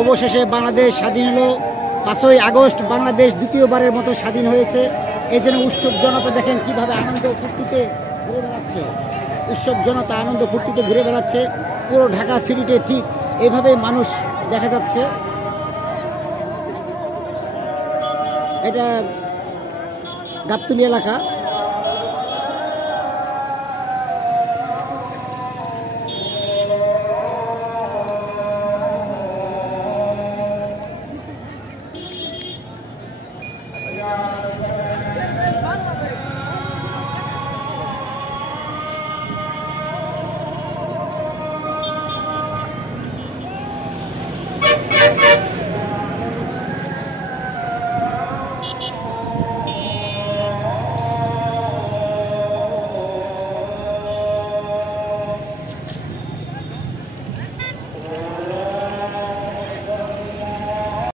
অবশেষে বাংলাদেশ স্বাধীন হলো। 5ই আগস্ট বাংলাদেশ দ্বিতীয়বারের মতো স্বাধীন হয়েছে। এই জন্য উৎসব জনতা দেখেন কিভাবে আনন্দ ফুর্তিতে ঘুরে বেড়াচ্ছে। উৎসব জনতা আনন্দ ফুর্তিতে ঘুরে বেড়াচ্ছে। পুরো ঢাকা সিটিতে ঠিক এইভাবে মানুষ দেখা যাচ্ছে। এটা গাবতলী এলাকা।